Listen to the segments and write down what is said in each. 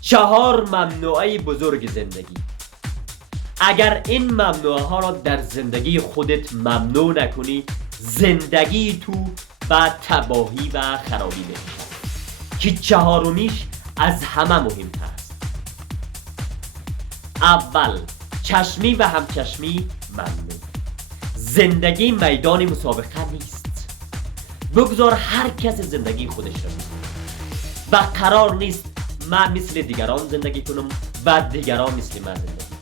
4 ممنوعه بزرگ زندگی. اگر این ممنوعه ها را در زندگی خودت ممنوع نکنی، زندگی تو به تباهی و خرابی میشه. که 4میش از همه مهمتر است. اول، چشمی و همچشمی ممنوع. زندگی میدان مسابقه نیست. بگذار هر کس زندگی خودش را بکنه و قرار نیست من مثل دیگران زندگی کنم و دیگران مثل من زندگی.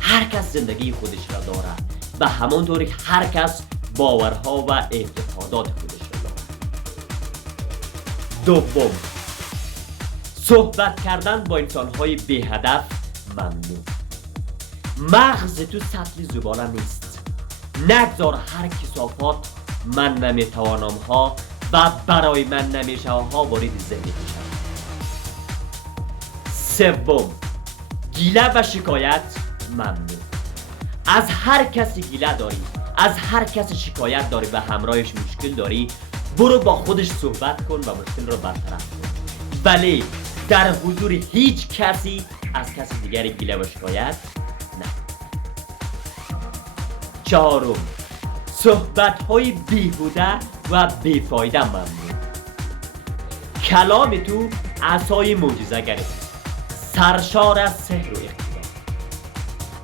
هر کس زندگی خودش را دارد و همانطوری هر کس باورها و اعتقادات خودش را دارد. دوم، صحبت کردن با انسان‌های بی هدف ممنوع. مغز تو سطل زباله نیست. نگذار هر کثافات من نمیتوانم ها و برای من نمیشه ها وارد ذهنت شود. سوم، گیله و شکایت ممنوع. از هر کسی گیله داری، از هر کسی شکایت داری و همراهش مشکل داری، برو با خودش صحبت کن و مشکل رو برطرف کن، ولی در حضور هیچ کسی از کسی دیگری گیله و شکایت نه. چهارم، صحبت های بیهوده و بیفایده ممنوع. کلام تو عصای معجزه گرفت، سرشار از سحر و اقتدار.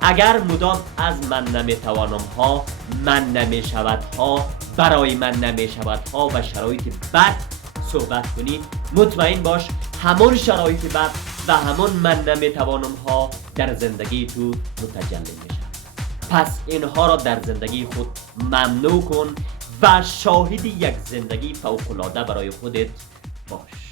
اگر مدام از من نمیتوانم ها، من نمیشود ها، برای من نمیشود ها و شرایط بد صحبت کنی، مطمئن باش همون شرایط بد و همون من نمیتوانم ها در زندگی تو متجلی میشه. پس اینها را در زندگی خود ممنوع کن و شاهد یک زندگی فوق‌العاده برای خودت باش.